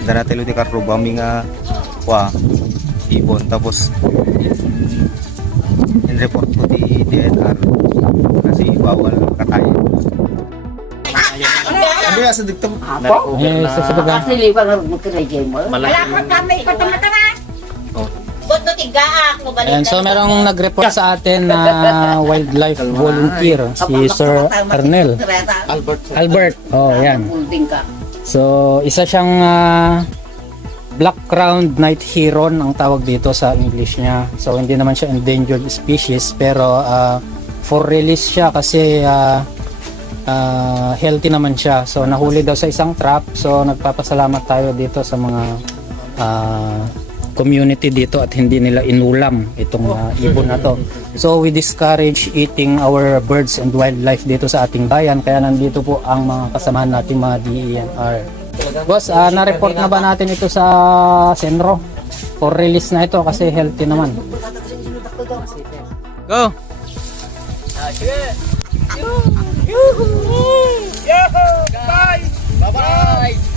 Dara telo di karro bami nga ibon tapos in report ko di DNR kasi bawal katayin. Ano sa dito? Eh, sa sabaga. Asli ka nga magkakay mo. Malapit kami, patama ka. Bot no tigaak mo Ayan, so merong nag-report sa atin na wildlife volunteer, si Sir Arnel. Albert. Oh, yan. So, isa siyang black-crowned night heron ang tawag dito sa English niya. So, hindi naman siya endangered species, pero for release siya kasi healthy naman siya. So, nahuli daw sa isang trap. So, nagpapasalamat tayo dito sa mga community dito at hindi nila inulam itong ibon na to. So we discourage eating our birds and wildlife dito sa ating bayan, kaya nandito po ang mga kasamahan natin mga DENR. Boss, na-report na ba natin ito sa Senro? For release na ito kasi healthy naman. Go! Bye! Bye!